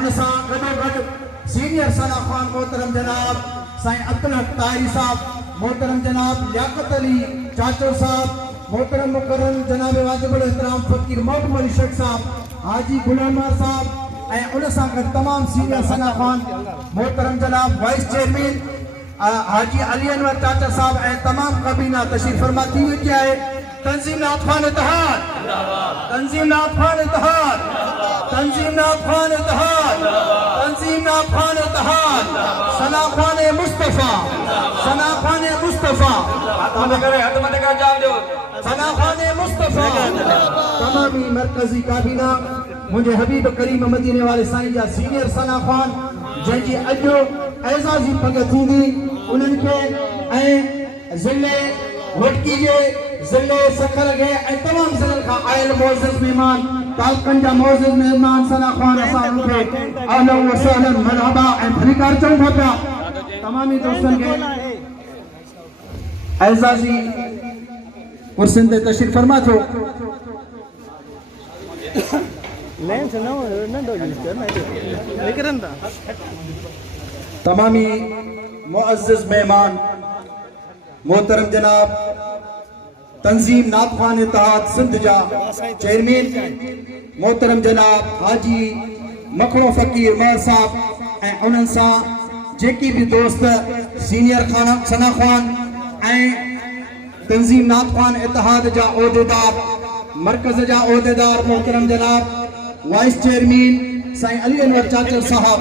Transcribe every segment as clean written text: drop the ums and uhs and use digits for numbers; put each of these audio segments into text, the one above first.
उनसा गडो सीनियर सना खान मोहतरम जनाब साईं अब्दुल हक ताहिरी साहब, मोहतरम जनाब लियाकत अली चाचो साहब, मोहतरम मुकर्रम जनाब वाजिबुल एहतराम फकीर मोहम्मद अली शेख साहब, हाजी गुलाम साहब ए उनसा तमाम सीनियर सना खान मोहतरम जनाब वाइस चेयरमैन हाजी अली अनवर चाचा साहब ए तमाम कबीना तशरीफ फरमा थी क्या है। तंजीम नाथ खान इत्तेहाद, तंजीम नाथ खान इत्तेहाद, तंजीम नाथ खान इत्तेहाद, तंजीम नाथ खान इत्तेहाद, सना खान मुस्तफा, सना खान मुस्तफा, सना खान मुस्तफा, तमामी मरकजी काबीना मुझे हबीब करीम मदीने वाले साईं जा सीनियर सना खान जंहिंजी अॼु एज़ाज़ी पग थींदी उन्हनि खे ऐं ज़िले वटकी जे ज़िले सखर के तमाम ज़िलनि खां आयल मोअज़्ज़िज़ मेहमान तालकन जा मोअज़्ज़िज़ मेहमान सना खान असां उनखे अहलन व सहलन मरहबा ऐं भलीकार चऊं था पिया। तमामी दोस्तनि खे एज़ाज़ी कुर्सियुनि ते तशरीफ़ फरमा थो। तमामी मुअज़्ज़िज़ मेहमान मोहतरम जनाब तंजीम नाथ खान इत्तेहाद सिंध जा चेयरमैन मोहतरम जनाब हाजी मखणो फकीर मर साहब ऐं उन्हनि सां जेकी भी दोस्त सीनियर खाना सना खान ऐं तंजीम नाथ खान इत्तेहाद जा ओहदेदार मरकज़ जा ओहदेदार मोहतरम जनाब वाइस चेयरमैन साईं अली अनवर चाचा साहब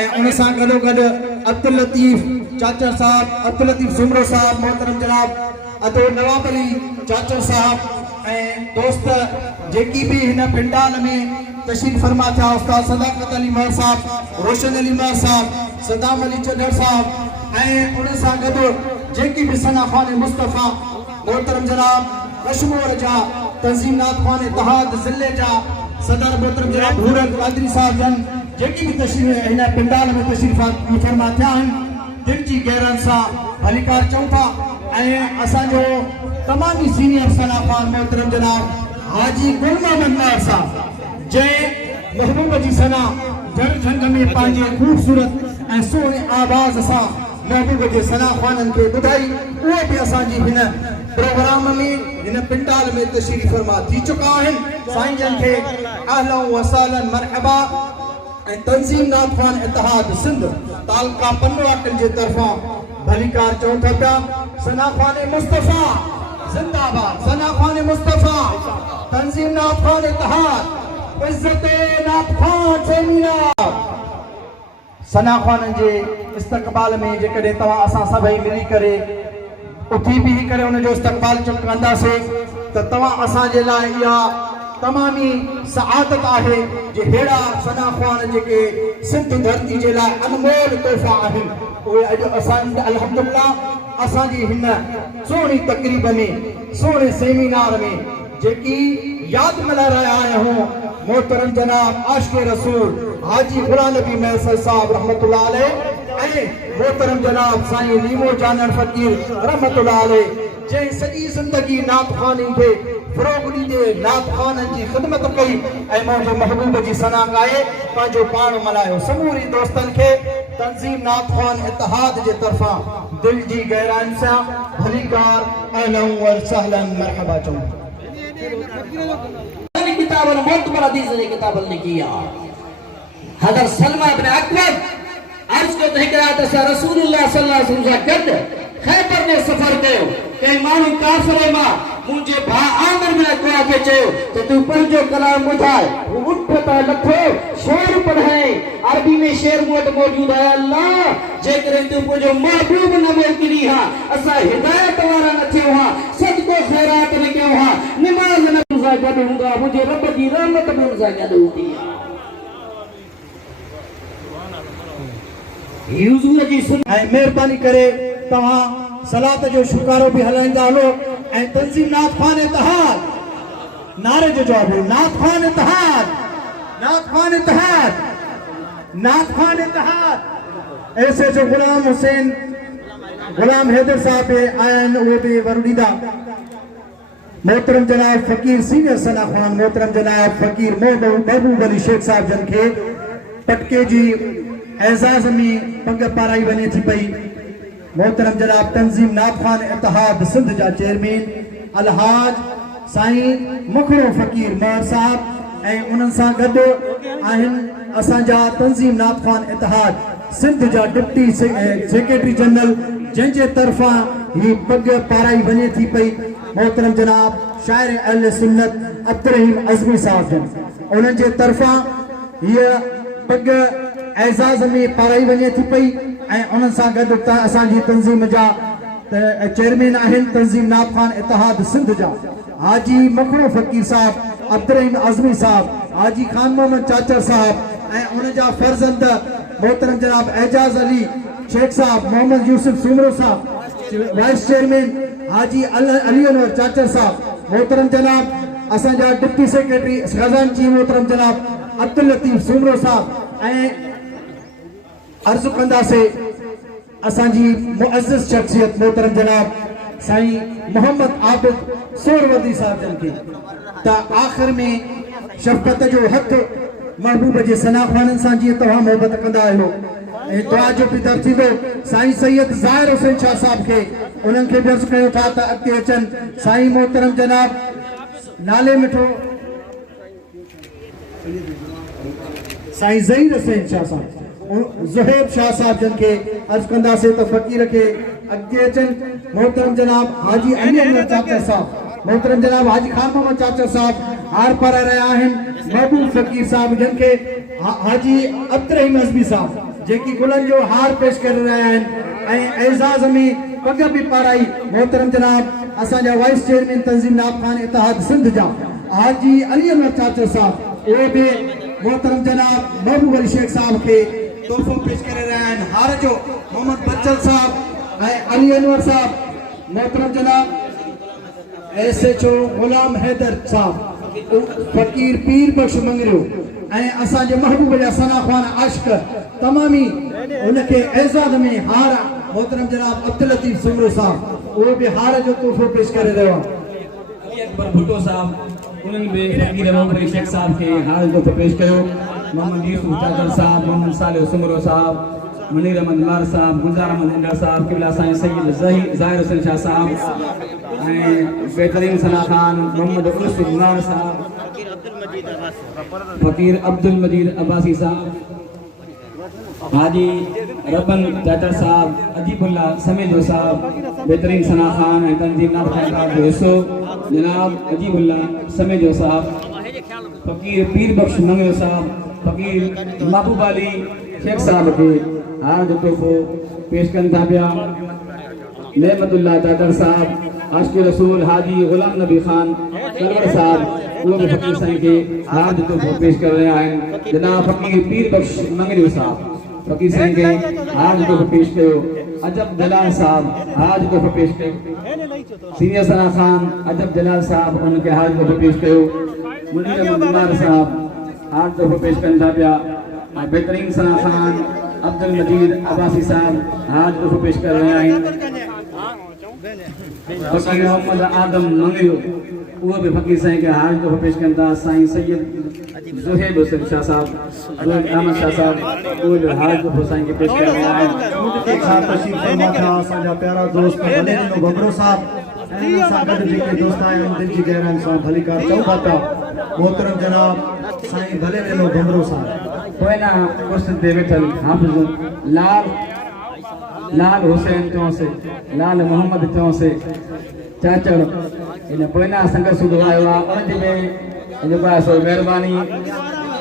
ऐं उन सां गॾोगॾु अब्दुल लतीफ़ चाचा साहब, अब्दुल लतीफ़ ज़ुमरो साहब, मोहतरम जनाब अतो नवाब अली चाचा साहब ऐं दोस्त जेकी भी हिन पिंडाल में तशरीफ़ फरमा था उस्ताद सदाकत अली महर साहब, रोशन अली महर साहब, सदाम अली चडर साहब ऐं उन सां गॾु जेकी भी सना खान मुस्तफा मोहतरम जनाब कश्मीर जा तंजीम नाथ खान इत्तेहाद ज़िले जा सदर मोहतरम जनाब हुरत कादरी साहब जन जेकी भी तशरीफ़ हिन पिंडाल में तशरीफ़ फरमा थिया आहिनि दिल जी गहरन सां भलीकार चऊं था। ऐं असांजो तमामी सीनियर सना खान मोहतरम जनाब हाजी गुलमान अन्नार साहब जंहिं महबूब जी सना जड़ जंग में पंहिंजे खूबसूरत ऐं सोहणे आवाज़ सां महबूब जे सना खाननि खे ॿुधाई उहे बि असांजी हिन प्रोग्राम में हिन पिंडाल में तशरीफ़ फरमा थी चुका आहिनि। साईं जन खे अहलन व सहलन मरहबा ऐं तंजीम नाथ खान इत्तेहाद सिंध तालका पनवाकल जे तरफां भलीकार चऊं था पिया। सना खान मुस्तफा जिंदाबाद, सना खान मुस्तफा, तंजीम नाथ खान इत्तेहाद, इज्जत नाथ खान सेमिनार। सना खान जे इस्तक़बाल में जेकॾहिं तव्हां असां सभई मिली करे उथी बीही करे उन जो इस्तक़बाल कंदासीं त तव्हां असांजे लाइ इहा तमामी सआदत आहे जे हेड़ा सना खान जेके सिंध धरती जे लाइ अनमोल तोहफ़ा आहिनि उहे अॼु असां अल्हम्दुलिल्लाह असांजी हिन सोहणी तक़रीब में सोहणे सेमिनार में जेकी यादि मिलाए रहिया आहियूं मोहतरम जनाब आशिक़ रसूल हाजी गुलाम नबी मैसर साहब रहमतुल्लाह अलैह ऐं मोहतरम जनाब साईं लीमो जानन फकीर रहमतुल्लाह अलैह जंहिं सॼी ज़िंदगी नात खानी खे फ़रोग़ ॾींदे नात खाननि जी ख़िदमत कई ऐं मुंहिंजे महबूब जी सना ॻाए पंहिंजो पाण मल्हायो। समूरी दोस्तनि खे तंजीम नात खान इत्तेहाद जे तरफ़ां दिल जी गहराइनि सां भलीकार अहलन व सहलन मरहबा चऊं। किताब मोतबर हदीस जे किताब लिखी आहे हज़रत सलमा इब्न अकबर अर्ज़ को हिकरात असां रसूलुल्लाह सल्लल्लाहु अलैहि वसल्लम सां गॾु खैबर में सफ़र कयो। कई माण्हू काफ़िर मां मुंहिंजे भाउ आमिर बिन अकवा खे चयो त तूं पंहिंजो कलाम ॿुधाए। हू उठ त लथो शेर पढ़ाए। अरबी में शेर मूं वटि मौजूदु आहे। अल्लाह जेकॾहिं तूं मुंहिंजो महबूब न मोकिली हा असां हिदायत वारा न थियूं हा सदको ख़ैरात न कयूं हा निमाज़ न सां गॾु हूंदा मुंहिंजे रब जी रहमत बि हुन सां गॾु हूंदी आहे। हुज़ूर जी सुन ऐं महिरबानी करे तव्हां सलात जो शुकारो भी हलाईंदा हलो ऐं तंजीम नाथ खान इत्तेहाद नारे जो जवाब हो नाथ खान इत्तेहाद, नाथ खान इत्तेहाद, नाथ खान इत्तेहाद। ऐसे जो गुलाम हुसैन गुलाम हैदर साहब आयन वो भी वरुडीदा मोहतरम जनाब फकीर सीनियर सना खान मोहतरम जनाब फकीर महबूब अली शेख साहब जन के पटके जी एजाज़ में पग पाराई वञे थी पई। मोहतरम जनाब तंज़ीम नाथ खान इत्तेहाद सिंध जा चेयरमैन अलहाज साईं मुखड़ो फ़कीर मर साहब ऐं उन्हनि सां गॾु आहिनि असांजा तंज़ीम नाथ खान इत्तेहाद सिंध जा डिप्टी सेक्रेटरी जनरल जंहिंजे तरफ़ां ही पग पाराई वञे थी पई। मोहतरम जनाब शाइर अहले सुन्नत अब्दुर्रहीम अज़मी साहब जन उन्हनि जे तरफ़ां हीअ पग एज़ाज़ में पाराई वञे थी पई ऐं उन्हनि सां गॾु असांजी तंज़ीम जा चेयरमैन आहिनि तंज़ीम नाथ खान इत्तेहाद सिंध जा हाजी मुखड़ो फ़कीर साहब अब्दुर्रहीम अज़मी साहब हाजी खान मोहम्मद चाचर साहब ऐं उन जा फर्ज़ंद मोहतरम जनाब एजाज़ अली शेख साहब मोहम्मद यूसुफ सुमरो साहब वाइस चेयरमैन हाजी अली अनवर चाचर साहब मोहतरम जनाब असांजा डिप्टी सेक्रेटरी खजानची मोहतरम जनाब अब्दुल लतीफ़ सुमरो साहब ऐं अर्ज़ कंदासीं असांजी मुअज़्ज़िज़ शख्सियत मोहतरम जनाब साईं मोहम्मद आबिद सोरवर्दी साहब जन खे त आख़िर में शफ़क़त जो हथ महबूब जे सना ख़्वाननि सां जीअं तव्हां मोहबत कंदा आहियो ऐं दुआ जो बि दर थींदो साईं सैयद ज़ाहिर हुसैन शाह साहब खे उन्हनि खे बि अर्ज़ कयो था त अॻिते अचनि साईं मोहतरम जनाब नाले मिठो साईं ज़हीर हुसैन शाह साहब ज़ुहैब शाह साहब जन खे अर्ज़ कंदासीं त फ़क़ीर खे अॻिते अचनि। मोहतरम जनाब हाजी अली अनवर चाचर साहब मोहतरम जनाब हाजी खान मोहम्मद चाचर साहब हार पाराए रहिया आहिनि। महबूब फ़क़ीर साहब जन खे हाजी अब्दुर्रहीम अज़मी साहब जेकी गुलनि जो हार पेश करे रहिया आहिनि ऐं एज़ाज़ में पग बि पाराई। मोहतरम जनाब असांजा वाइस चेयरमैन तंज़ीम नाथ खान इत्तेहाद सिंध जा हाजी अली अनवर चाचर साहब उहे बि मोहतरम जनाब महबूब अली शेख साहब खे तोहफ़ो पेश करे रहिया आहिनि। हार जो मोहम्मद बच्चल साहब ऐं अली अनवर साहब मोहतरम जनाब SHO गुलाम हैदर साहब फ़क़ीर पीर बख्श मंगरियो ऐं असांजे महबूब जा सना ख़्वान आशिक़ तमामी उनखे एज़ाज़ में हार मोहतरम जनाब अब्दुल लतीफ़ सुमरो साहब उहो बि हार जो तोहफ़ो पेश करे रहियो आहे। अकबर भुट्टो साहब उन्हनि बि फ़क़ीर मोहम्मद अली शेख साहब खे हार जो तोहफ़ो पेश कयो। मोहम्मद यूसुफ चाचर साहब मोहम्मद सालिह सुमरो साहब मुनीर अहमद मार साहब गुलज़ार अहमद इंदर साहब क़िबला साईं सैयद ज़ाहिर हुसैन शाह साहब ऐं बेहतरीन सना खान मोहम्मद यूसुफ नार साहब फ़क़ीर अब्दुल मजीद अब्बासी साहब हाजी रबन चाचर साहब अजीबुल्ला समेजो साहब बेहतरीन सना खान ऐं तंज़ीम नाथ खान साहब जो हिस्सो जनाब अजीबुल्ला समेजो साहब फ़क़ीर पीर बख्श मंगरियो साहब फ़क़ीर महबूब अली शेख साहब खे हार जो तोहफ़ो पेश कनि था पिया। नेमतुल्ला चाचर साहब आशिक़ रसूल हाजी गुलाम नबी खान सरवर साहब उहो बि फ़क़ीर साईं खे हार जो तोहफ़ो पेश करे रहिया आहिनि। जनाब फ़क़ीर पीर बख्श मंगरियो साहब फ़क़ीर साईं खे हार जो तोहफ़ो पेश कयो। अजब जलाल साहब हार जो तोहफ़ो पेश कयो। सीनियर सना खान अजब जलाल साहब उनखे हार जो तोहफ़ो पेश कयो। मुनीर अहमद मार साहब हार जो तोहफ़ो पेश कनि था पिया। बेहतरीन सना खान अब्दुल मजीद अब्बासी साहब हार जो तोहफ़ो पेश करे रहिया आहिनि। फ़क़ीर मोहम्मद आदम मंगरियो उहो बि फ़क़ीर साईं खे हार जो तोहफ़ो पेश कनि था। साईं सैयद ज़ुहैब हुसैन शाह साहब ज़ुहैब अहमद शाह साहब उहे बि हार जो तोहफ़ो साईं खे पेश करे रहिया आहिनि। तशरीफ़ फरमा था असांजा प्यारा दोस्त भले ॾिनो भगड़ो साहब ऐं उन्हनि सां गॾु जेके दोस्त आहिनि दिलि जी गहराइनि सां भलीकार चऊं था पिया। मोहतरम जनाब साईं भले ॾिनो भगड़ो साहब पोइना कुर्सी ते वेठल हाफ़िज़ लाल हुसैन चौंसे लाल मोहम्मद चौंसे चाचर इन पोइना संगत सूदो आयो आहे उनजे में जेको आहे सो महिरबानी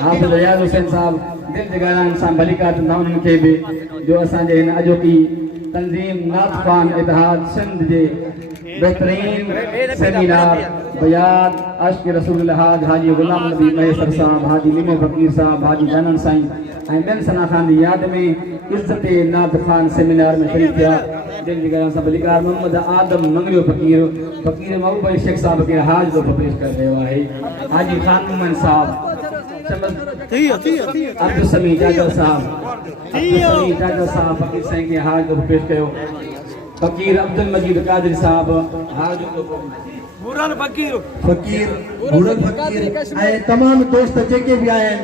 हाफ़िज़ रियाज़ हुसैन साहब दिलि जी गहराइनि सां भलीकार चवंदा उन्हनि खे बि जो असांजे हिन अॼोकी तंज़ीम नाथ खान इत्तेहाद सिंध जे बेहतरीन सेमिनार बयान आशिक़ रसूल हाज हाजी गुलाम नबी महेसर साहब हाजी लिमो फ़क़ीर साहब हाजी जानन साईं ऐं ॿियनि सना खान जी यादि में इज़्ज़त नाथ खान सेमिनार में शरीक थिया। दिलि जी गहराइनि सां भलीकार मोहम्मद आदम मंगरियो फ़क़ीर महबूब अली शेख साहब खे हाज जो पेश करे रहियो आहे। हाजी खान मोहम्मद साहब अब्दुल समी चाचर साहब फ़क़ीर साईं खे हाज जो पेश कयो। फ़क़ीर अब्दुल मजीद कादरी साहब हार जो फ़क़ीर ऐं तमामु दोस्त जेके बि आहिनि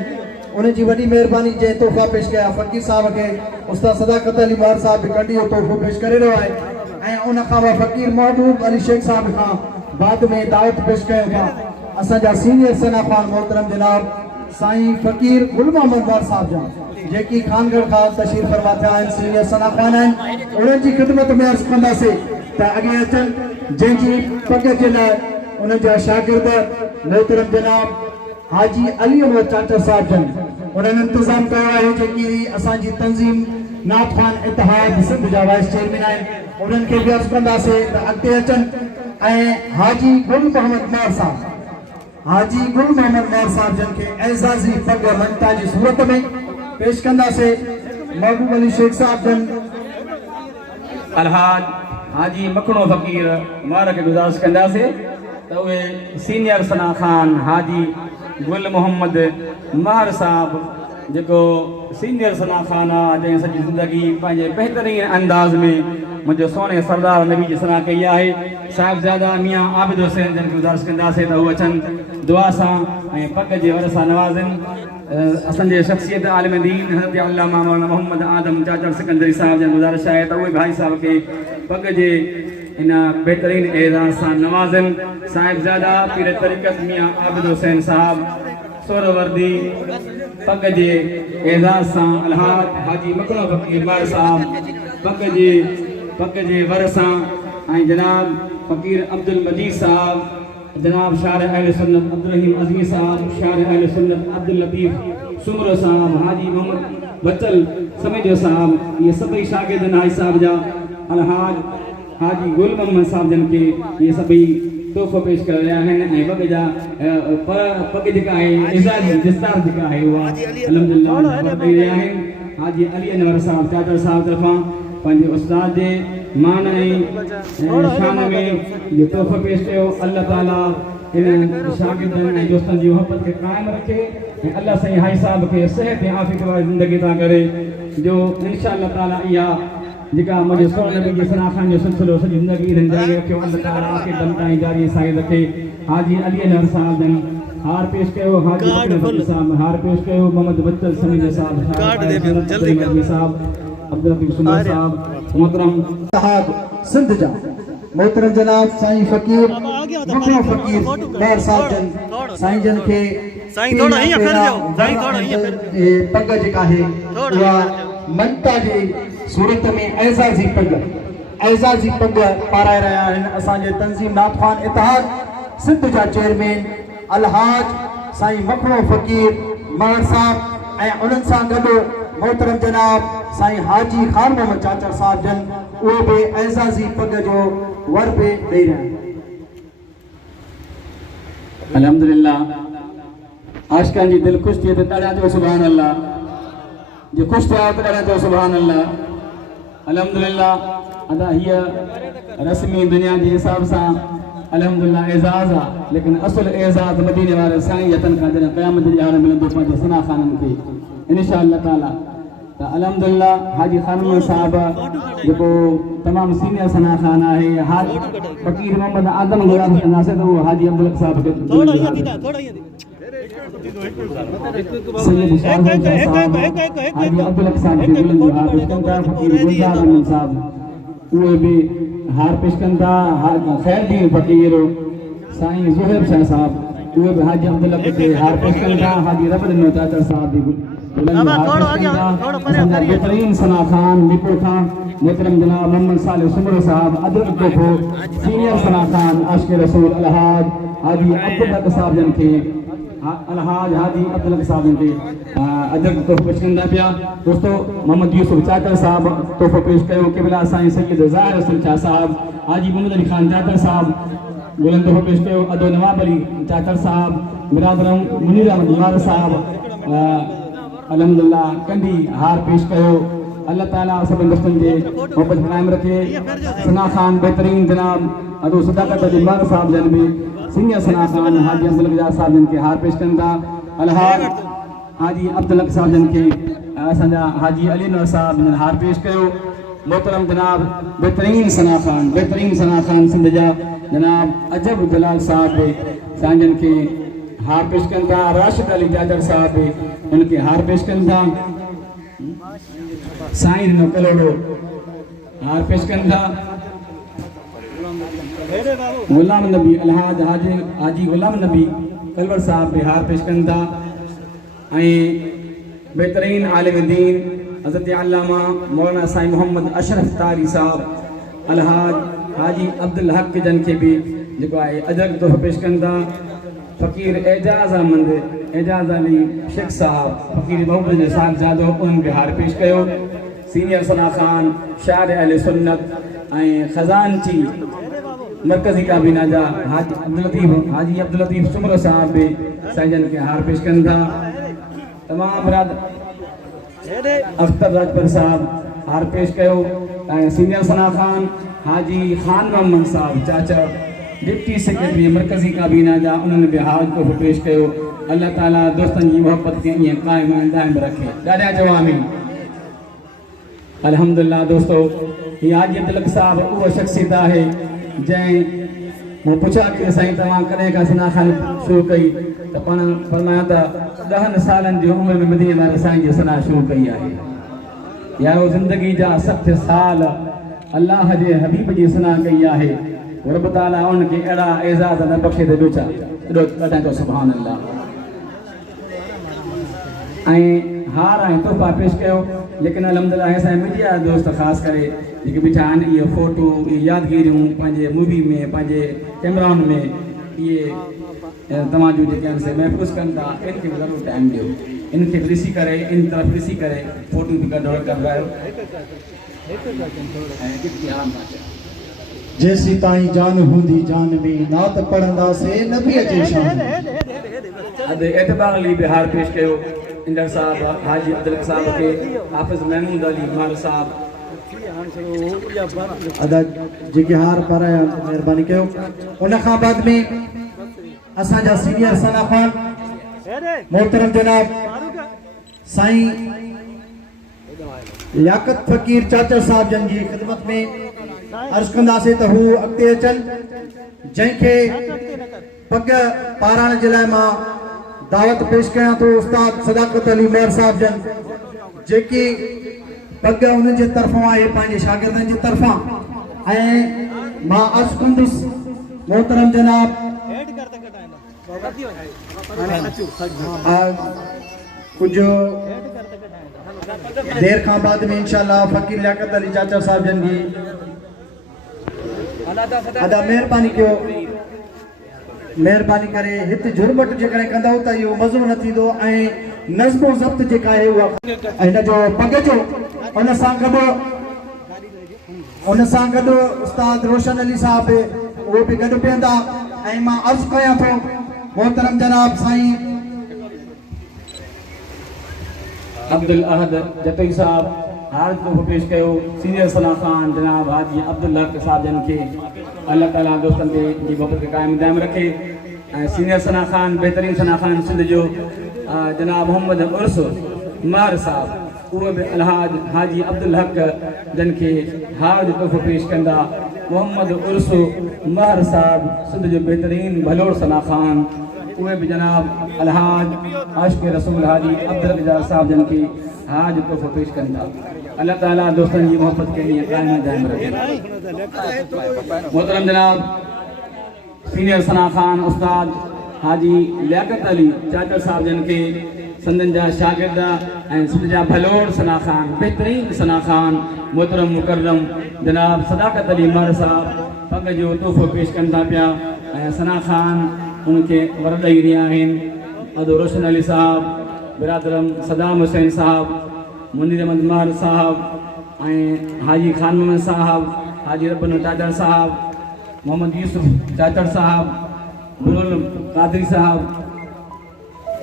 उन जी वॾी महिरबानी जे तोहफ़ा पेश कया फ़कीर साहब के उस्ताद सदाकत अली मार साहब भी कढी तोहफ़ो पेश करे रहियो आहे ऐं उन खां फ़कीर महबूब अली शेख साहब खां बाद में दावत पेश कयूं था असांजा सीनियर सना खान मोहतरम जनाब साईं फ़कीर गुल मोहम्मद मार साहब जा जेकी खानगढ़ खां तशरीफ़ फरमा थिया आहिनि सीनियर सना खान आहिनि उन्हनि जी ख़िदमत में अर्ज़ु कंदासीं त अॻे अचनि जंहिंजी पग जे लाइ उन्हनि जा शागिर्द मोहतरम जनाब हाजी अली अहमद चाचा साहब जन उन्हनि इंतज़ाम कयो आहे जेकी असांजी तंज़ीम नात खान इतिहाद सिंध जा वाइस चेयरमैन आहिनि उन्हनि खे बि अर्ज़ु कंदासीं त अॻिते अचनि ऐं हाजी गुल मोहम्मद मार साहब हाजी गुल मोहम्मद मार साहब जन खे एज़ाज़ी पग मंता जी सूरत में पेश कंदासीं महबूब अली शेख साहब जन अलहाज हाजी मखणो फ़कीर मार खे गुज़ारिश कंदासीं त उहे सीनियर सना खान हाजी गुल मोहम्मद मार साहब जेको सीनियर सना खान आहे जंहिं सॼी ज़िंदगी पंहिंजे बहितरीन अंदाज़ में मुंहिंजो सोने सरदार नबी जी सना कई आहे साहिबज़ादा मियां आबिद हुसैन जन खे गुज़ारिश कंदासीं त उहे अचनि दुआ सां ऐं पग जे वर सां नवाज़नि असांजे शख़्सियत आलिम दीन हज़रत अल्लामा मौलाना मोहम्मद आदम चाचा सिकंदरी साहब जन गुज़ारिश आहे त उहे भाई साहब खे पग जे इन बेहतरीन एज़ाज़ सां नवाज़नि साहिबज़ादा पीर तरीक़त मियां आबिद हुसैन साहब सोरवर्दी पग जे एज़ाज़ सां अलहाज हाजी मखणो फ़कीर मार साहब पग जे वर सां ऐं जनाब फ़कीर अब्दुल मजीद साहब जनाब शार अहल सुन्नत अब्दुल रहीम अज़मी साहब शार अहल सुन्नत अब्दुल लतीफ़ सुमरो साहब हाजी मोहम्मद बचल समेजो साहब ये सभई शागिर्द नाई साहब जा अलहाज हाजी गुल मोहम्मद साहब जन के ये सभई तोहफ़ो पेश करे रहिया आहिनि ऐं पग जा पग जेका आहे एज़ाज़ी दस्तार जेका आहे उहा अल्हम्दुलिल्लाह ॾेई रहिया आहिनि हाजी अली अनवर साहब चाचा साहब तरफ़ां पंहिंजे उस्ताद जे मान ऐं शान में इहो तोहफ़ो पेश कयो अल्लाह ताला इन शागिर्दनि ऐं दोस्तनि जी मोहबत खे क़ाइमु रखे ऐं अल्लाह साईं हाई साहब खे सिहत ऐं आफ़ियत वारी ज़िंदगी अता करे जो इंशाअल्लाह ताला इहा जेका मुंहिंजे सोन नबी जी सना खान जो सिलसिलो सॼी ज़िंदगी इन्हनि जारी रखियो अल्लाह ताला खे दम ताईं जारी साईं रखे हाजी अली अनवर साहब जन हार पेश कयो हाजी अब्दुल साहब हार पेश कयो मोहम्मद बच्चल समीर साहब अब्दुल रफीक सुमर साहब मोहतरम इतिहाद सिंध जा मोहतरम जनाब साईं फ़कीर मखणो फ़कीर मार साहब जन साईं जन खे साईं थोड़ा ही फिर जाओ साईं थोड़ा ही फिर पग जेका आहे उहा मंता जी सूरत में एज़ाज़ी पग पाराए रहिया आहिनि असांजे तंज़ीम नात खान इतिहाद सिंध जा चेयरमैन अलहाज साईं मखणो फ़कीर मार साहब ऐं उन्हनि सां गॾु मोहतरम जनाब साईं हाजी खान मोहम्मद चाचा साहब जन उहे बि एज़ाज़ी पग जो वर बि ॾेई रहिया आहिनि अल्हम्दुलिल्लाह आशिक़नि जी दिलि ख़ुशि थिए त तॾहिं चओ सुभान अल्लाह जो ख़ुशि थिया त तॾहिं चओ सुभान अल्लाह अल्हम्दुलिल्लाह अदा हीअ रस्मी दुनिया जे हिसाब सां अल्हम्दुलिल्लाह एज़ाज़ आहे लेकिन असुल एज़ाज़ मदीने वारे साईं जतन खां जॾहिं क़यामत जी ॾियार मिलंदो पंहिंजे सना खाननि खे इंशाअल्लाह ताला त अल्हम्दुलिल्लाह हाजी खान साहब जेको तमामु सीनियर सना खान आहे हाजी फ़कीर मोहम्मद आदम गुज़ारिश कंदासीं त उहो हाजी अब्दुल साहब खे हाजी अब्दुल साहब खे मिलंदो आहे फ़कीर गुलज़ार अहमद साहब उहे बि हार पेश कनि था ख़ैरदीन फ़कीर साईं ज़ुहैब शाह साहब उहे बि हाजी अब्दुल खे हार पेश कनि था हाजी रबड़ चाचा साहब बि बेहतरीन सना खान मिपो खां मोहतरम जनाब मोहम्मद साले सुमरो साहब अदरक को सीनियर सना खान आशिक़ रसूल अलहाज हाजी अब्दुल साहब जन खे अलहाज हाजी अब्दुल साहब जन खे अदरक तोहफ़ो पेश कंदा पिया दोस्तो मोहम्मद यूसुफ चाचा साहब तोहफ़ो पेश कयो क़िबला साईं सैयद ज़ाहिर हसन शाह साहब हाजी मोहम्मद अली खान चाचा साहब गोलन तोहफ़ो पेश कयो अदो नवाब अली चाचा साहब बिरादरम मुनीर अहमद मार साहब अल्हम्दुलिल्लाह कंदी हार पेश कयो अल्लाह ताला सभिनी दोस्तनि जे मोहबत क़ाइमु रखे सना खान बेहतरीन जनाब अदो सदाकत अली मार साहब जन भी सीनियर सना खान हाजी अब्दुल गजा साहब जन के हार पेश कनि था अलहाज हाजी अब्दुल साहब जन के असांजा हाजी अली नवर साहब जन हार पेश कयो मोहतरम जनाब बेहतरीन सना खान सिंध जा जनाब अजब जलाल साहब साईं जन के हार पेश कनि था राशिद अली जाजर साहब भी उनके हार पेश कनि था साईं नो कलोड़ो हार पेश कनि था गुलाम नबी अलहाज हाजी गुलाम नबी कलवर साहब भी हार पेश कनि था बेहतरीन आलिम दीन हज़रत अल्लामा मौलाना साईं मोहम्मद अशरफ तारी साहब अलहाज हाजी अब्दुल हक जन के भी जो है अजर तोहफ़ो पेश कनि था फ़कीर एजाज़ अहमद एजाज़ अली शेख साहब फ़कीर मोहम्मद निसार जादव उन भी हार पेश कयो सीनियर सना खान शार अहले सुन्नत ख़ज़ानची मरकज़ी काबीना जा हाजी अब्दुल लतीफ़ सुमरो साहब भी साईं के हार पेश कनि था तमाम रात अख्तर राजपर साहब हार पेश कयो सीनियर सना खान हाजी खान मोहम्मद साहब चाचा डिप्टी सेक्रेटरी मरकज़ी काबीना जा उन्होंने भी हार को पेश कयो अल्लाह ताला दोस्तन की मोहब्बत के ईअं क़ाइम दाइम रखे ॾाढा जवामी अल्हम्दुलिल्लाह दोस्तों ये हाजी अब्दुल साहब वो शख्सियत है जैं मैं पूछा कि साईं तव्हां कॾहिं खां सना खान शुरू कई तो पाण फरमाया था 10 सालन जी उम्र में मदीने वाले साईं जी सना शुरू कई है यारो ज़िंदगी जा 60 साल अल्लाह जे हबीब जी सना कई है रब ताला उनके अड़ा एजाज़ न बख्शे दे बेचा ॾाढा जो सुभान अल्लाह हार तोहफ़ा पेश कयो लेकिन अल्हम्दुलिल्लाह ऐसा मीडिया दोस्त ख़ास करे जेके बीठा आहिनि ये फोटो ये यादगिरियूं पंहिंजे मूवी में पंहिंजे कैमराउन में ये तव्हांजो जेके आहिनि से महफ़ूज़ कनि था इनखे बि ज़रूरु टाइम ॾियो इनखे बि ॾिसी करे इन तरफ़ ॾिसी करे फोटो बि गॾोड़ करवायो जैसी ताई जान हूंदी जान में नात पढ़ंदा से नबी जे शान अदे एतबार अली भी हार पेश कयो इंदर साहब हाजी अब्दुल साहब के हाफिज महमूद अली मार साहब अदा जेके हार पर मेहरबानी कयो उन खां बाद में असांजा सीनियर सना खान मोहतरम जनाब साईं लियाकत फ़कीर चाचा साहब जन जी ख़िदमत में अर्ज़ कंदासीं त हू अॻिते अचनि जंहिंखे पग पाराइण जे लाइ मां दावत पेश कयां थो उस्ताद सदाकत अली मेहर साहब जन जेकी पग उन जे तरफ़ां आहे पंहिंजे शागिर्दनि जी तरफ़ां ऐं मां अर्ज़ कंदुसि मोहतरम जनाब कुछ देर खां बाद में इंशाअल्लाह फ़कीर लियाकत अली चाचा साहब जन जी अदा मेहरबानी कयो मेहरबानी करे हिते झुरमट जेकॾहिं कंदव त इहो मज़ो न थींदो ऐं नज़्मो ज़ब्त जेका आहे उहा हिन जो पग जो उन सां गॾु उस्ताद रोशन अली साहब उहो बि गॾु पीअंदा ऐं मां अर्ज़ कयां थो मोहतरम जनाब साईं अब्दुल अहद जतई साहब हार को पेश कयो सीनियर सना खान जनाब हाजी अब्दुल हक साहब जन के अल्लाह ताला दोस्तन के जी मोहब्बत के कायम दायम रखे सीनियर सना खान बेहतरीन सना खान सिंध जो जनाब मोहम्मद उर्स मार साहब उहे भी अलहाज हाजी अब्दुल हक जन के हार जो तोहफ़ो पेश कंदा मोहम्मद उर्स महर साहब सिंध जो बेहतरीन भलोड़ सना खान उहे भी जनाब अलहाज आशिक़ रसूल हाजी अब्दुल रज़ाक साहब जन के हाज तोहफ़ो पेश कंदा अल्लाह ताला दोस्तन की मोहब्बत के लिए कायम दायम रखे मोहतरम जनाब सीनियर सना खान उस्ताद हाजी लियाकत अली चाचा साहब जन के संदन जा शागिर्द ऐं सिंध जा भलोड़ सना खान बेहतरीन सना खान मोहतरम मुकर्रम जनाब सदाकत अली मर साहब पग जो तोहफ़ो पेश कनि था पिया ऐं सना खान उनके वर ॾेई रहिया आहिनि अदो रोशन अली साहब बिरादरम सदाम हुसैन साहब मुनीर अहमद महर साहब हाजी खान मोहम्मद साहब हाजी रबन चाचड़ साहब मोहम्मद यूसुफ चाचड़ साहब बुरुल कादरी साहब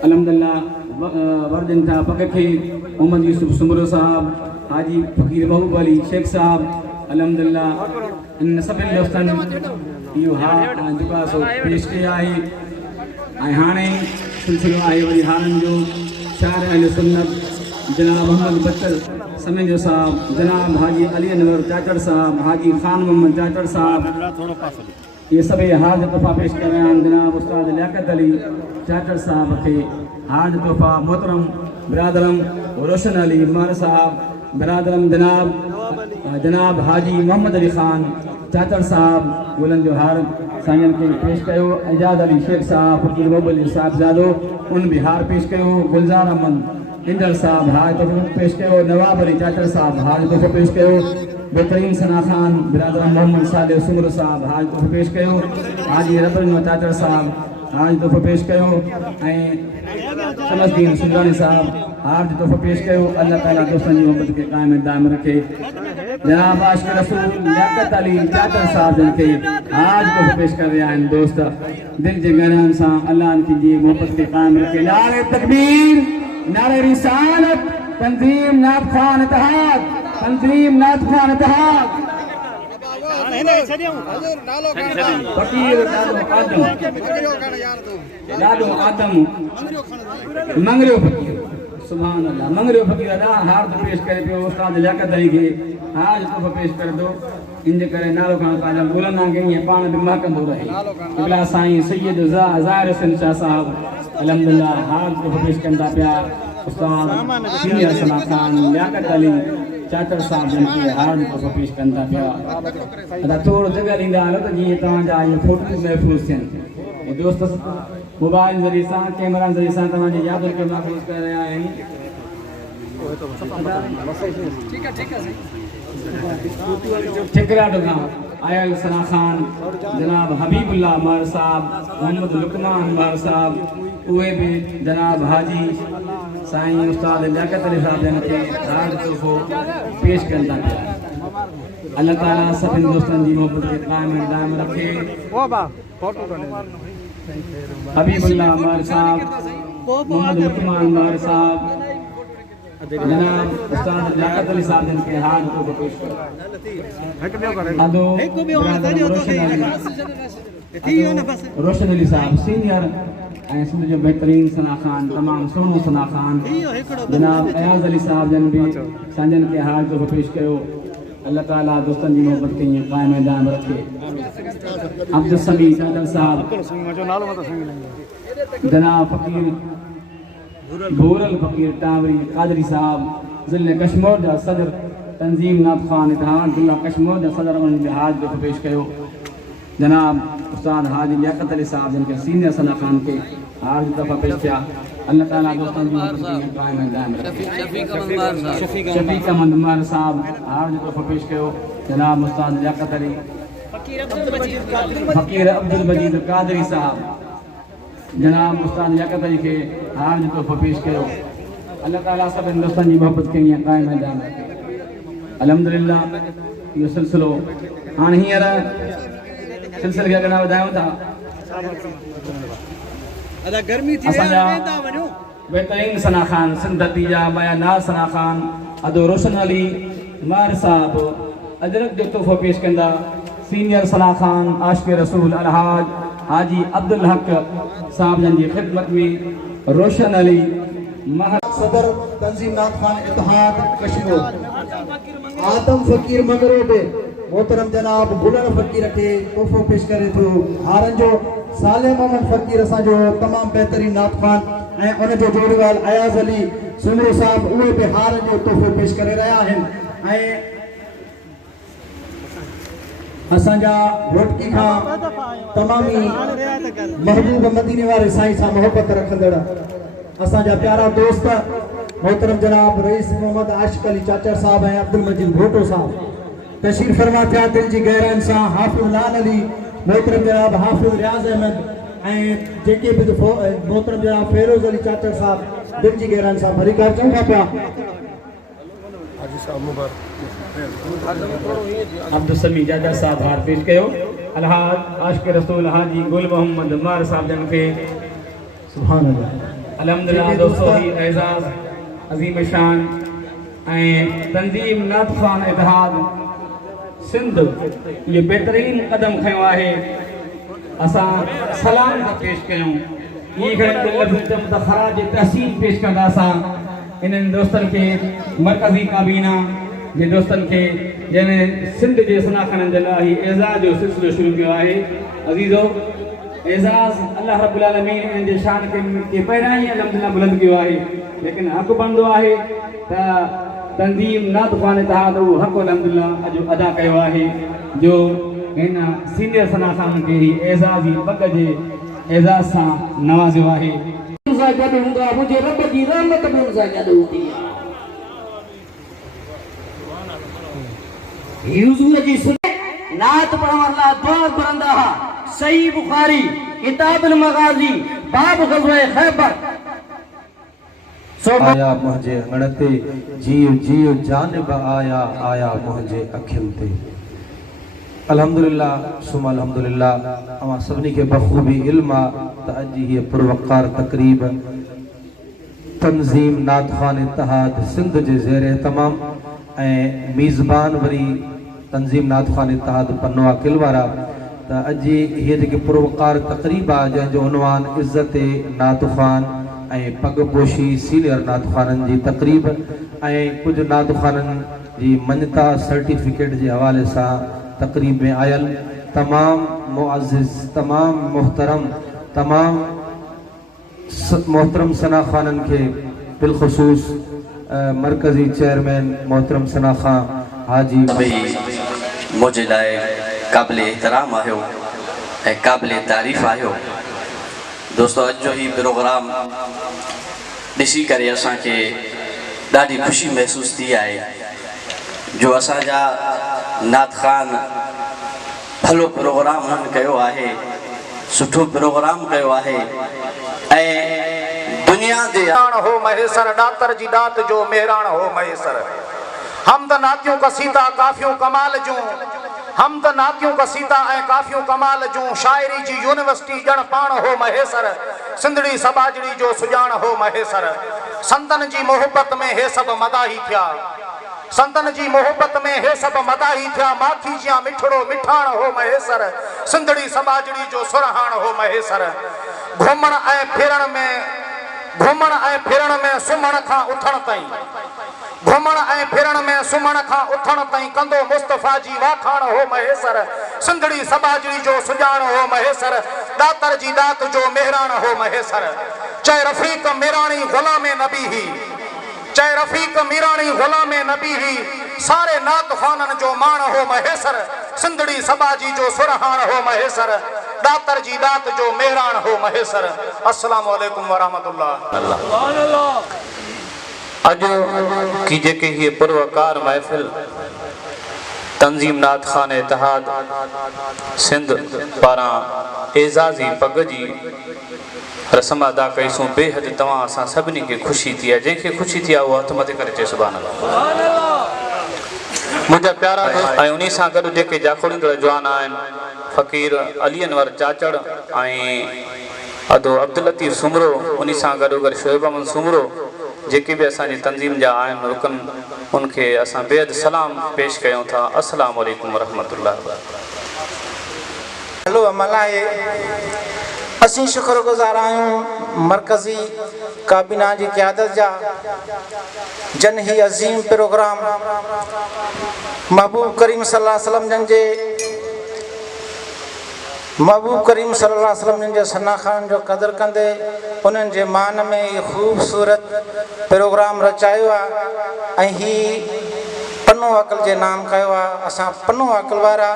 अल्हम्दुलिल्लाह वर्जन था पग के मोहम्मद यूसुफ सुमरो साहब हाजी फ़कीर महबूब अली शेख साहब अल्हम्दुलिल्लाह इन सभिनी दोस्तनि इहो जेको आहे सो पेश कया आहे ऐं हाणे सिलसिलो आहे वरी हारनि जो शार अहले सुन्नत जनाब मोहम्मद बच्चर समेजो साहब जनाब हाजी अली अनवर चाचड़ साहब हाजी खान मोहम्मद चाचड़ साहब ये सभी हाज तोहफ़ा पेश कर रहे हैं जनाब उस्ताद लियाकत अली चाचड़ साहब के हाज तोहफ़ा मोहतरम बिरादरम रोशन अली उमर साहब बिरादरम जनाब हाजी मोहम्मद अली खान चाचड़ साहब गुलन जोहार साइन के पेश कयो एजाज अली शेख साहब फकीर मोहम्मद साहब जादो उन बिहार पेश कयो गुलजार अहमद इंदर साहब हाज तोहफ़ा पेश कयो नवाब अली चाचड़ साहब हाज तोहफ़ा पेश कयो बेहतरीन सना खान बिरादर मोहम्मद साले सुमर साहब हाज तोहफ़ा पेश कयो हाजी रबन चाचड़ साहब हाज तोहफ़ा पेश कयो शमसदीन सुंदरानी साहब हाज तोहफ़ा पेश कयो अल्लाह ताला दोस्तन जी मोहब्बत के कायम दाम रखे जनाब आशिक रसूल लियाकत अली चाचड़ साहब जिनके हाज तोहफ़ा पेश कर रहे हैं दोस्त दिल जे गहरान सा अल्लाह इनकी जी मोहब्बत के कायम रखे नारे तकबीर नारे रिसालत तंजीम नाथ खान इत्तेहाद तंजीम नाथ खान इत्तेहाद फकीर लाडो आदम मंगरियो फकीर सुभान अल्लाह मंगरियो फकीर अदा हार तो पेश करे पियो उस्ताद लियाकत अली के हाज तो पेश कर दो इंज करे नालो खान पाजा बोलना के ये पान दिमाग कंदो रहे इबला साईं सैयद ज़ाहिर हसन शाह साहब अल्हम्दुलिल्लाह हाज तो पेश कंदा पिया उस्ताद सीनियर सना खान लियाकत अली चाचड़ साहब जिनके हाज को पेश कंदा पिया अदा थोड़ो जगह लींदा हलो तो जी तव्हां जा ये फोटो महफूज थियन दोस्त मोबाइल जरिए सां कैमरा जरिए सां तव्हां जी यादुनि खे महफूज़ करे रहिया आहिनि ठिकराडो खां आयल सना खान जनाब हबीबुल्लाह उमर साहब मोहम्मद लुकमान उमर साहब उहे भी जनाब हाजी साईं उस्ताद लियाकत अली साहब जन के हाज तोहफ़ो पेश कंदा पिया अल्लाह ताला सभिनी दोस्तनि जी मोहब्बत के कायम दायम रखे हबीबुल्लाह उमर साहब मोहम्मद लुकमान उमर साहब जनाब उस्ताद लियाकत अली साहब जिनके हाज को पेश अदो रोशन अली साहब सीनियर ऐं सिंध जो बेहतरीन सना खान तमाम सोनो सना खान जनाब अयाज अली साहब जन भी संजन के हाज को पेश कयो अल्लाह ताला दोस्तन जी मोहब्बत के ये कायम दायम रखे अब्दुल समी चाचड़ साहब जनाब फकीर भूरल फकीर टावरी कादरी साहब जिले कश्मीर जा सदर तंजीम नाथ खान इत्तेहाद जिला कश्मीर जा सदर उन हाज को पेश कयो जनाब उस्ताद हाजी लियाकत अली साहब जिनके सीनियर सना खान के हाज दफ़ा पेश किया अल्लाह ताला दोस्तन जी मोहब्बत के कायम दायम रखे शफीक अहमद उमर साहब हाज दफ़ा पेश कयो जनाब उस्ताद लियाकत अली फकीर अब्दुल मजीद कादरी साहब जनाब उस्ताद लियाकत अली के हाज तोहफ़ो पेश कयो अल्लाह ताला सभिनी दोस्तनि जी मोहब्बत के ईअं क़ाइम दायम रखे अल्हम्दुलिल्लाह इहो सिलसिलो हाणे हींअर सिलसिले खे अॻियां वधायूं था असांजा बेहतरीन सना खान सिंध जा माया नाज़ सना खान अदो रोशन अली उमर साहब अजरक जो तोहफ़ो पेश कंदा सीनियर सना खान आशिक़ रसूल अलहाज हाजी अब्दुल हक साहब जन जी खिदमत में रोशन अली सदर तंजीम नाथ खान इत्तेहाद कश्मीर आदम फकीर मगरो बे मोहतरम जनाब गुलर फकीर के तोहफ़ो पेश करे थो हारन जो साले मोहम्मद फकीर असा जो तमाम बेहतरीन नाथ खान ए उन जो जोड़ीवाल अयाज अली सुमरो साहब उहे बि हारन जो तोहफ़ो पेश करे रहा आहिनि ऐं असांजा रोटकी खां तमामी महबूब मदीने वाले साईं सां मोहब्बत रखंदड़ असांजा प्यारा दोस्त मोहतरम जनाब रईस मोहम्मद आशिक़ अली चाचड़ साहब ऐं अब्दुल मजीद भोटो साहब तशरीफ़ फरमा थिया दिल जी गहराइन सां हाफ़िज़ लाल अली मोहतरम जनाब हाफ़िज़ रियाज़ अहमद ऐं जेके बि मोहतरम जनाब फेरोज़ अली चाचड़ साहब दिल जी गहराइन सां भरी कार चऊं था पिया अब्दुल समी चाचड़ साहब हार पेश कयो अलहाज आशिक़ रसूल हाजी गुल मोहम्मद उमर साहब जन के सुभान अल्लाह अल्हम्दुलिल्लाह दोस्तों ही एजाज़ अज़ीम शान ऐं तंजीम नाथ खान इत्तेहाद सिंध ये बेहतरीन कदम खयो आहे असां सलाम था पेश कयूं ये घणे लफ़्ज़ ख़राज तहसीन पेश कंदा असां इन्हनि दोस्तनि खे मरकज़ी काबीना जे दोस्तनि खे जंहिं सिंध जे सनाखननि जे लाइ एज़ाज़ जो सिलसिलो शुरू कयो आहे। अज़ीज़ो, एज़ाज़ अल्लाह रब्बुल आलमीन इन जे शान खे पहिरियां ई अल्हम्दुलिल्लाह बुलंद कयो आहे, लेकिन हक़ बनंदो आहे त तंज़ीम नात ख़्वान इत्तेहाद उहो हक़ अल्हम्दुलिल्लाह अॼु अदा कयो आहे जो हिन सीनियर सनाख़ान खे एज़ाज़ जी पग जे एज़ाज़ सां नवाज़ियो आहे। गॾु हूंदा, मुंहिंजे रब जी रहमत बि हुन सां गॾु हूंदी आहे। हुज़ूर जी सुन्नत नात पढ़ण लाइ दुआ घुरंदा हुआ। सही बुखारी किताबुल मगाज़ी बाब ग़ज़वे ख़ैबर। आया मुझे अणते जीव जीव जानिब आया आया मुझे अखियुनि ते। अल्हम्दुलिल्लाह सुम अल्हम्दुलिल्लाह अमा सभिनी खे बख़ूबी इल्म आहे त अॼु हीअ पुरवक़ार तक़रीब तंज़ीम नात ख़्वान इत्तेहाद सिंध जे ज़ेर तमाम ऐं मीज़बान वरी तंज़ीम नात ख़्वान इत्तेहाद पनवा किलवारा। त अॼु हीअ जेकी पुरवक़ार तक़रीब आहे जंहिंजो उनवान इज़्ज़त नात ख़्वान ऐं पगपोशी सीनियर नात ख़्वाननि जी तक़रीब ऐं कुझु नात ख़्वाननि जी मञता सर्टिफिकेट जे हवाले सां तक़रीब में आयल तमाम मुअज़्ज़िज़ तमाम मोहतरम सना ख़ाननि खे बिलख़ुसूस मरकज़ी चेयरमैन मोहतरम सना ख़ान हाजी मुझे लाइ क़ाबिल एहतराम आहियो ऐं क़ाबिल तारीफ़ आहियो। दोस्तों, अॼु जो ही प्रोग्राम ॾिसी करे असांखे ॾाढी ख़ुशी महसूस थी आहे जो असांजा नात ख़ान भलो प्रोग्राम हुननि कयो आहे, सुठो प्रोग्राम कयो आहे ऐं दुनिया जे हो महेसर दातर जी दात जो मेहरान हो महेसर। हम त नातियूं कसीदा काफ़ियूं कमाल जूं, हम त नातियूं कसीदा ऐं काफ़ियूं कमाल जूं, शाइरी जी यूनिवर्सिटी ॼण पाण हो महेसर, सिंधड़ी सबाजड़ी जो सुजान हो महेसर। संतन जी मोहब्बत में हे सभु मदाही थिया, संतन जी मोहब्बत में हे सभु मदाही थिया, माखी जिया मिठड़ो मिठाण हो महेसर, सिंधड़ी सबाजड़ी जो सुरहान हो महेसर। घुमण ऐं फिरण में सुम्हण खां उथण ताईं, घुमण ऐं फिरण में सुम्हण खां उथण ताईं कंदो मुस्तफ़ा जी वाखाण हो महेसर, सिंधड़ी सबाजड़ी जो सुजान हो महेसर, दातर जी दात जो मेहरान हो महेसर। चए रफ़ीक मीराणी ग़ुलाम नबी ही, चए रफ़ीक मीराणी ग़ुलाम नबी ही, सारे नात ख़्वाननि जो माण हो महेसर, सिंधड़ी सबाजी जो सुरहान हो महेसर, दातर जी दात जो मेहरान हो महेसर। अस्सलामु अलैकुम वरहमतुल्लाह। अॼु की जेके ये पुरवकार महफ़िल तंज़ीम नात ख़्वान इत्तेहाद सिंध पारां एज़ाज़ी पग जी रस्म अदा कईसूं, बेहद तव्हां असां सभिनी खे ख़ुशी थी आहे। जंहिंखे ख़ुशी थी आहे उहो हथ मथे करे चए सुभान अल्लाह। मुंहिंजा प्यारा ऐं उन सां गॾु जेके जाखोड़ींदड़ जवान आहिनि, फ़क़ीर अली अनवर चाचड़ ऐं अदो अब्दुल लतीफ़ सुमरो, उन सां गॾु गॾु शोएब अहमद सुमरो, जेके भी असांजी तंज़ीम जा आहिनि रुकन, उनखे असां बेहद सलाम पेश कयूं था। अस्सलामु अलैकुम वरहमतुल्लाह। हेलो मलाए, असीं शुक्रगुज़ार आहियूं मरकज़ी काबीना जी क़यादत जा, जन ही अज़ीम प्रोग्राम महबूब करीम सल्लल्लाहु अलैहि वसल्लम जन जे महबूब करीम सल्लल्लाहु अलैहि वसल्लम जन जे सना ख़ान जो क़दुरु कंदे उन्हनि जे मान में ये ख़ूबसूरत प्रोग्राम रचायो आहे ऐं ही पन्नो अकल जे नाम कयो आहे। असां पन्नो अकल वारा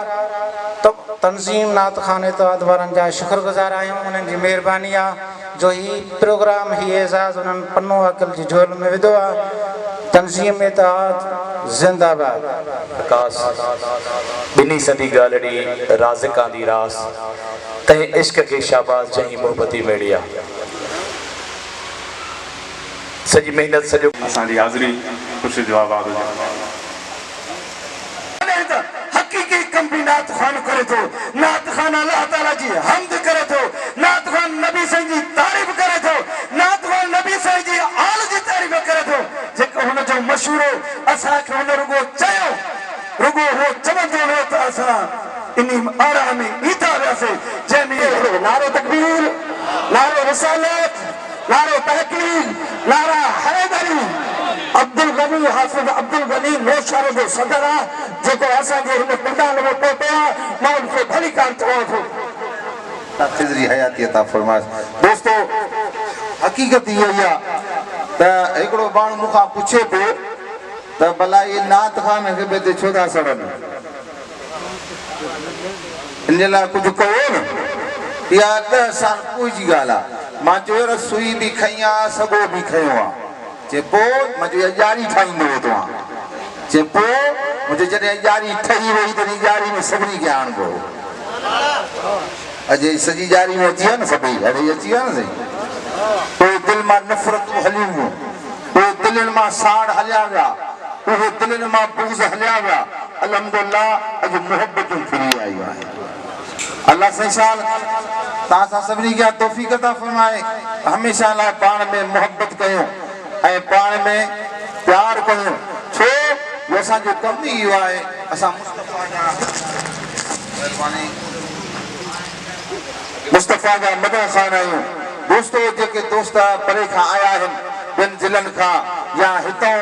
तंज़ीम नात ख़्वान इत्तेहाद वारनि जा शुक्रगुज़ार आहियूं। उन्हनि जी महिरबानी आहे जो ही प्रोग्राम ही एज़ाज़ उन्हनि पन्नो अकल जी झोल में विधो आहे। तंज़ीम इत्तेहाद ज़िंदाबाद। कास बिनी सदी गालड़ी राज़िकां दी रास तहे इश्क के शाबाश जही मोहब्बती मेड़िया सजी मेहनत सजो असांजी हाज़िरी ख़ुशी जो आबाद हुजे। हकीकी कम भी नात ख़्वान करे थो, नात ख़्वान अल्लाह ताला जी हमद करे थो, नात ख़्वान नबी साईं जी तारीफ़ करे थो, नात ख़्वान नबी साईं जी आल जी तारीफ़ करे थो। जेको हुन जो मशहूरो असांखे हुन रुगो चयो, रुगो हो चवंदो हो त असां इन आरा में ईता वियासीं, जंहिंमें नारो तकबीर, नारो रिसालत, नारो तहक़ीक़, नारा हैदरी अब्दुल गनी हाफिज अब्दुल गनी नौशहर जो सदर आहे जेको असांजे हिन पंडाल में पहुतो आहे मां उनखे भली कार चवां थो खिजरी हयाती अता फरमाइश। दोस्तों हकीकत इहा ई आहे त हिकिड़ो माण्हू मूंखां पुछे पियो त भला इहे नात खान खे बि हिते छो था सड़नि इन जे लाइ कुझु कयो न। इहा 10 साल पोइ जी ॻाल्हि आहे। मां चयो सुई बि खई आहे सॻो बि खयो आहे। चए पोइ मां चयो ॼारी ठाहींदो तव्हां। चए पोइ मुंहिंजो जॾहिं ॼारी ठही वई तॾहिं ॼारी में सभिनी खे आणिबो। अॼु सॼी ॼारी में अची विया न सभई अॼु अची विया न सही। पोइ दिलि मां नफ़रतूं हलियूं वियूं पोइ दिलनि मां साड़ हलिया विया उहे दिलनि मां बुग़्ज़ हलिया विया। अल्हम्दुलिल्लाह अॼु मुहबतूं फिरी आयूं आहिनि। अल्लाह साईं साल तव्हां सां सभिनी खे तौफ़ीक़ अता फ़रमाए हमेशह लाइ पाण में मुहबत कयूं ऐं पाण में प्यार कयूं। छो जो असांजो कमु ई इहो आहे असां मुस्तफ़ा जा मदह खान आहियूं। दोस्तो जेके दोस्त परे खां आया आहिनि ॿियनि ज़िलनि खां या हितां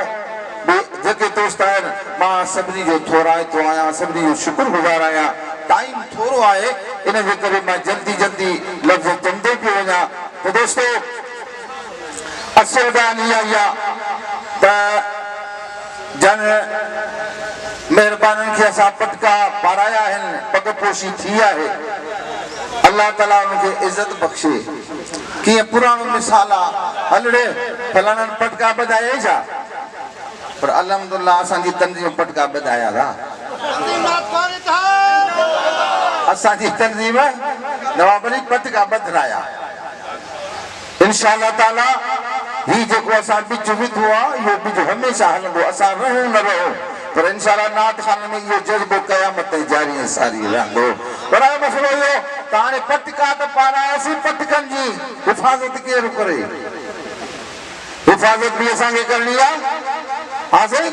जेके दोस्त आहिनि मां सभिनी जो थोराइतो आहियां सभिनी जो शुक्रगुज़ार आहियां। टाइम थोरो आहे इन जे करे मां जल्दी जल्दी लफ़्ज़ चवंदो पियो वञा। त दोस्तो असुल ॻाल्हि इहा ई आहे त जन महिरबाननि खे असां पटका पाराया आहिनि पग पोशी थी आहे। अल्लाह ताला उनखे इज़त बख़्शे। कीअं पुराणो मिसाल आहे हलड़े फलाणनि पटका ॿधाए छा पर अल्हम्दुलिल्लाह असांजी तंज़ीम पटका ॿधाया था। असांजी तंज़ीम नवाबरी पटका ॿधाया। इंशाअल्लाह ताला ही जेको असां बिज विधो आहे इहो बिज हमेशह हलंदो। असां रहूं न रहूं पर इंशाअल्लाह नात खान में इहो जज़्बो क़यामत ताईं जारी ऐं सारी रहंदो। पर मसइलो इहो त हाणे पटका त पारायासीं पटकनि जी हिफ़ाज़त केरु करे। हिफ़ाज़त बि असांखे करणी आहे। हा साईं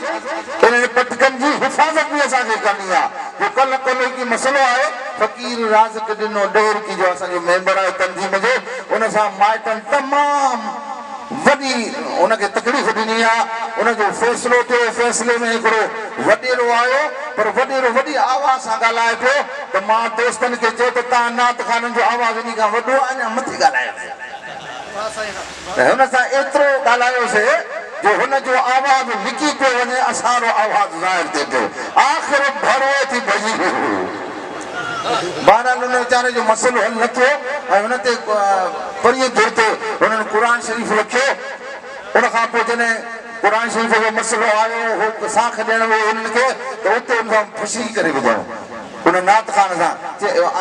इन पटकनि जी हिफ़ाज़त बि असांखे करणी आहे। जो कल्ह हिकु मसइलो आहे फ़कीर राज़िक ॾिनो ॾेर की जो असांजो मेंबर आहे तंज़ीम जो उन सां माइटनि तमामु वॾी उनखे तकलीफ़ ॾिनी आहे। उनजो फ़ैसिलो थियो फ़ैसिले में हिकिड़ो वॾेरो आयो पर वॾेरो वॾी आवाज़ सां ॻाल्हाए पियो त मां दोस्तनि खे चयो त तव्हां नात खाननि जो आवाज़ इन खां वॾो आहे अञा मथे ॻाल्हायो त हुन सां एतिरो ॻाल्हायोसीं जो हुनजो आवाज़ लिकी पियो वञे असांजो आवाज़ ज़ाहिर थिए पियो। आख़िर भरो थी भॼी बहरहाल हुन वीचारे जो मसइलो हल न थियो ऐं हुन ते परीअं दुर ते हुननि क़ुर शरीफ़ रखियो। उन खां पोइ जॾहिं क़ुर शरीफ़ जो मसइलो आयो हो साख ॾियण वियो हुननि खे त उते हुन सां ख़ुशी करे ॿुधायो हुन नात खान सां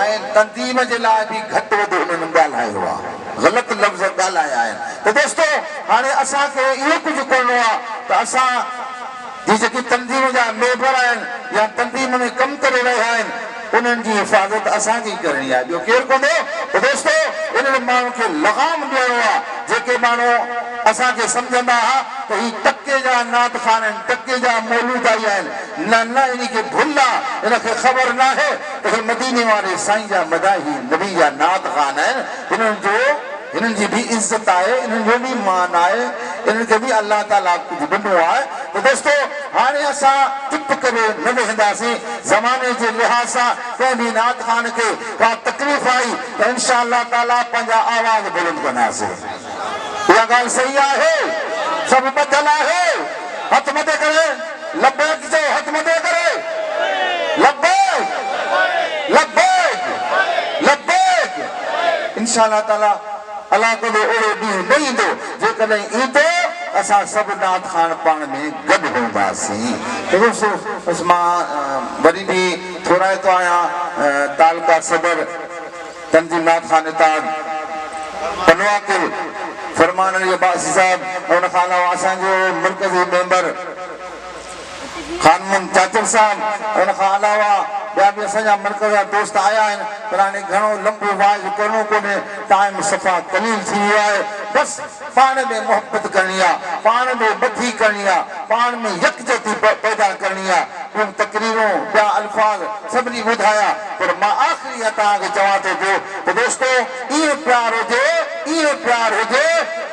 ऐं तंज़ीम जे लाइ बि घटि वधि हुननि ॻाल्हायो आहे ग़लति लफ़्ज़ ॻाल्हाया आहिनि। त दोस्तो हाणे असांखे इहो कुझु करिणो आहे त असां जी जेकी तंज़ीम जा मेंबर आहिनि या तंज़ीम में कमु करे रहिया आहिनि उन्हनि जी हिफ़ाज़त असांखे करणी आहे। ॿियो केरु कंदो। त दोस्तो इन्हनि माण्हुनि खे लगाम ॾियणो आहे। जेके माण्हू असांखे सम्झंदा हुआ त ही टके जा नात खान आहिनि टके जा मौलूदाई आहिनि न न इन खे भुल आहे इनखे ख़बर न आहे त हे मदीने वारे साईं जा मदाही नबी जा नात खान आहिनि। हिननि जी बि इज़त आहे इन्हनि जो बि मान आहे इन्हनि खे बि अल्लाह ताला कुझु ॾिनो आहे। त दोस्तो हाणे असां चुप करे न वेहंदासीं। ज़माने जे लिहाज़ सां कंहिं बि नात खान खे का तकलीफ़ आई त इंशाअल्लाह ताला पंहिंजा आवाज़ बुलंद कंदासीं। इहा ॻाल्हि सही आहे सभु ॿधल आहे हथ मथे करे लब्बैक चओ हथ मथे करे लब्बैक लब्बैक लब्बैक। इंशाअल्लाह ताला अलाह कॾहिं अहिड़ो ॾींहुं न ईंदो जेकॾहिं ईंदो असां सभु नात खान पाण में गॾु हूंदासीं। बसि मां वरी बि थोराइतो आहियां तालका सदर तंज़ीम नात खान इताद पनवाकिल फरमान अली अब्बासी साहब उन खां अलावा असांजो मरकज़ी मेंबर खानमुन चाचर साहब उन खां अलावा ॿिया बि असांजा मरकज़ जा दोस्त आया आहिनि पर हाणे घणो लंबो वाइज़ करिणो कोन्हे टाइम सफ़ा कलील थी वियो आहे। बसि पाण में मुहबत करणी आहे पाण में बधी करणी आहे पाण में यकजहती पैदा करणी आहे। ॿियूं तकरीरूं ॿिया अल्फाज़ सभिनी ॿुधाया पर मां आख़िरी तव्हांखे चवां थो पियो त दोस्तो इहो प्यार हुजे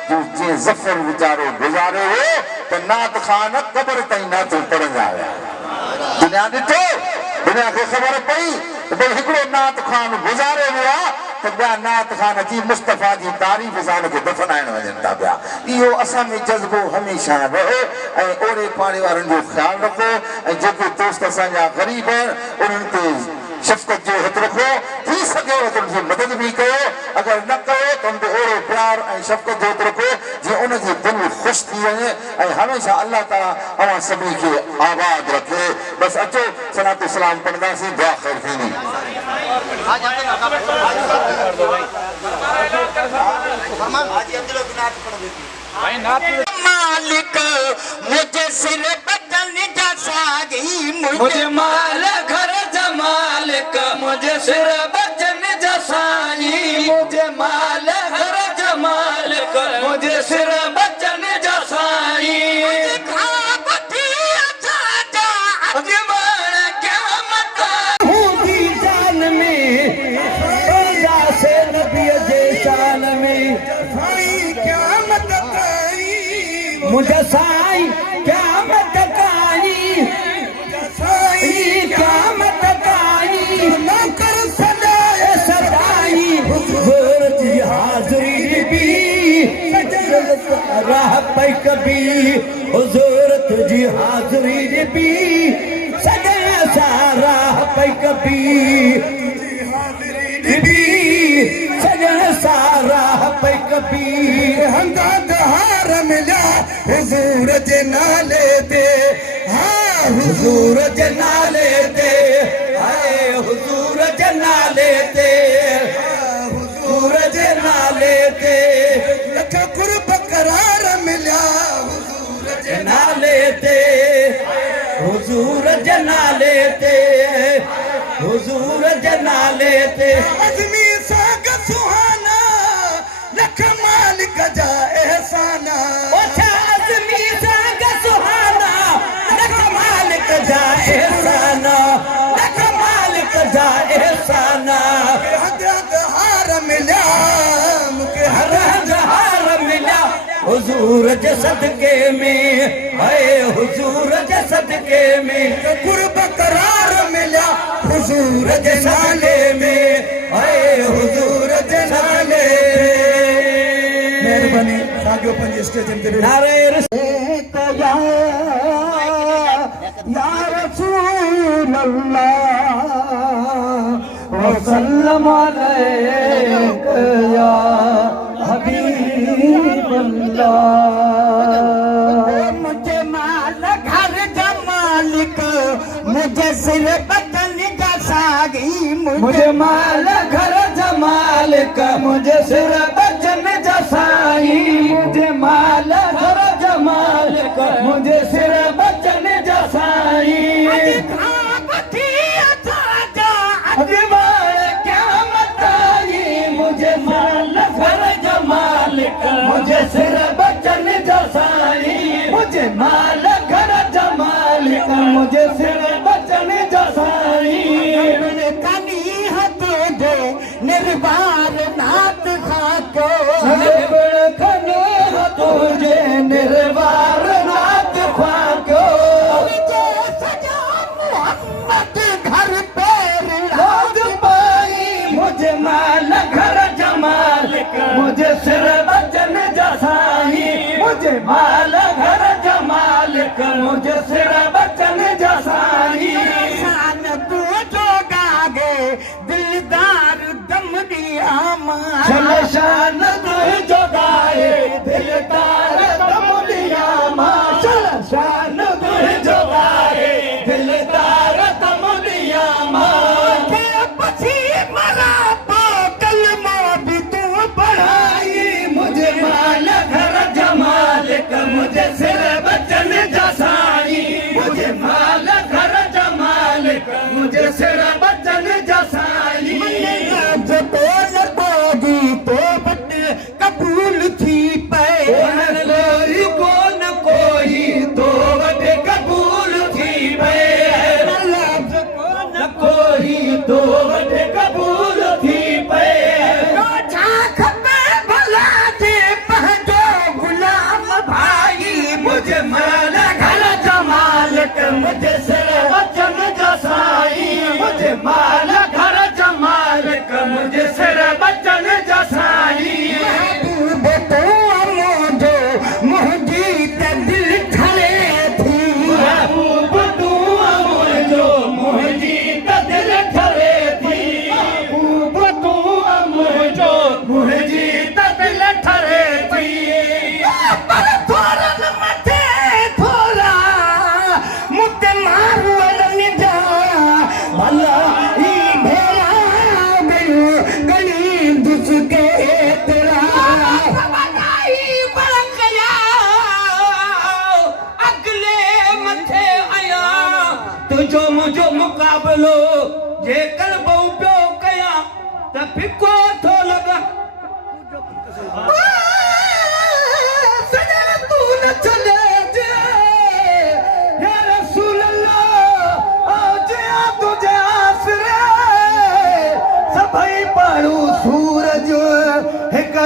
जो जे ज़फ़र वीचारो गुज़ारे हो त नात खान क़ब्र ताईं नातो पढ़ंदा हुआ दुनिया ॾिठो दुनिया खे ख़बर पई त भई हिकिड़ो नात खान गुज़ारे वियो आहे त ॿिया नात खान अची मुस्तफ़ा जी तारीफ़ सां हुनखे दफ़नाइण वञनि था पिया इहो असां में जज़्बो हमेशह रहे ऐं ओड़े पाड़े वारनि जो ख़्यालु रखो ऐं जेके दोस्त असांजा ग़रीब आहिनि उन्हनि ते शफ़क़त जो हथु रखो थी सघेव त उनजी मदद बि कयो अगरि न कयो त उन ते ओड़ो प्यार ऐं शफ़क़त जो हथु रखो जीअं उनजी दिलि ख़ुशि थी वञे ऐं हमेशह अल्लाह ताला अवां सभिनी खे आबाद रखे बसि अचो सलातो सलाम पढ़ंदासीं दुआ ख़ैर थींदी मालिक मुझे सिर बदन जा सागी मुझे माल घर जमालिक मुझे सिर बदन जा साई मुझे माल घर जमालिक मुझे सिर बदन जा साई मुझे साई क़यामत काई क़यामत काई नौकर सदाए सदाई हुज़ूर जी हाज़िरी भी राह पे कभी हुज़ूर तुझी हाज़िरी भी सदा सारा पे कभी सजन सारा पे कभी हंगा हार मिला हुजूर जे नाले ते हाँ हुजूर जे नाले ते हाय हुजूर जे नाले ते हुजूर जे नाले ते लख कुर्ब करार मिला हुजूर जे नाले ते हुजूर जे नाले ते हुजूर जे नाले ते अज़मी साग सुहाना लख मालिक जा एहसाना ओछा अज़मी साग सुहाना लख मालिक जा एहसाना लख मालिक जा एहसाना हद हार मिला मुके हर हार मिला हुजूर जे सदके में हाय हुजूर जे सदके में कुर्ब करार मिला हुजूर जे नाले में हाय हुजूर जे नाले मेहरबानी सागियो पंज स्टेजन ते नारे या रसूल अल्लाह व सल्लम अलैका या हबीब अल्लाह मुझे माल घर जमालिक मुझे सिर बदन का सागी मुझे माल घर जमालिक मुझे सिर बदन जा साई मुझे माल घर जमालिक मुझे सिर बदन जा साई मुझे माल घर जमालिक मुझे सिर बचन जसाई मुझे माल घर जमालिक मुझे सिर बचन जसाई कनी हथ दे निर्वार नात खाको कनी हथ दे निर्वार नात खाको घर पे राज पाई मुझे माल घर जमालिक मुझे सिर बचन जसाई मुझे माल घर जमालिक मुझे सिर बचन जसाई शान तू जो गागे दिलदार दम दिया मां शान तू जो गाए दिलदार दम दिया मां शान तू जो गाए दिलदार दम दिया मां के पछी मरा तो कलमा भी तू पढ़ाई मुझे माल घर जमालिक मुझे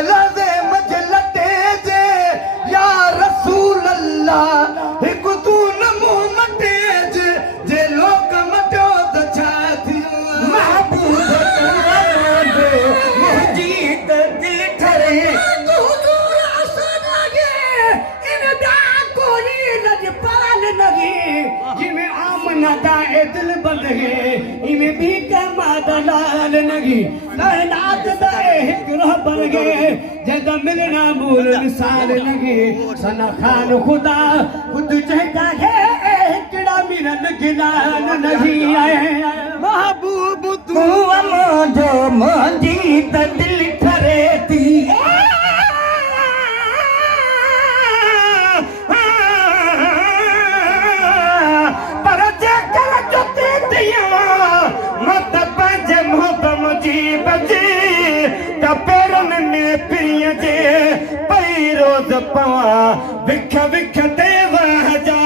लवे मजलते जे या रसूल अल्लाह हिक तू नमो मटे जे लोक मटो त छा थियो महबूब तू मुंहिंजी त दिल ठरे तू दूर असन लगे इन दा कोई लजपाल लगे जिਵੇਂ आमना दा दिल बंदगे इमें भी कमादलाल नगी कायनात दा एक रूह बन गए जद मिलना मूल मिसाल लगे सना खान खुदा खुद चाहता है एकड़ा मिलन गिलान नहीं आए महबूब तू मुझो मुंहिंजी त दिल ठरे थी मत पंज मोहब्बत मुझी बजे तपेरन में पिय जे पई रोज पवा विख विख देवा जा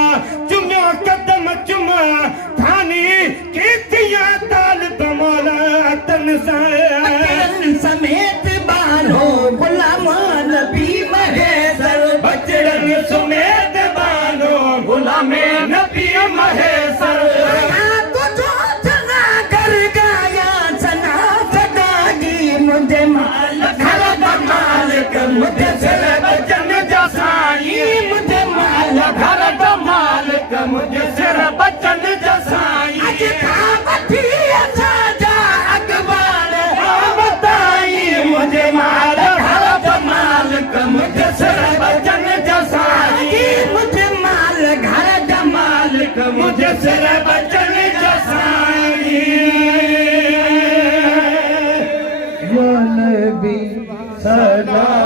चुम्यो कदम चुमा थानी कीतिया ताल बमोला तन समेत बानो गुलाम नबी महेसर बचड़न समेत बानो गुलाम नबी महेसर मुझे माल घर दा मालिक मुझे सिर बचन जा साईं मुझे माल घर दा मालिक मुझे सिर बचन जा साईं अज का बठी असा जा अकबार बताई मुझे माल घर दा मालिक मुझे सिर बचन जा साईं मुझे माल घर दा मालिक मुझे सिर बचन जा साईं सदा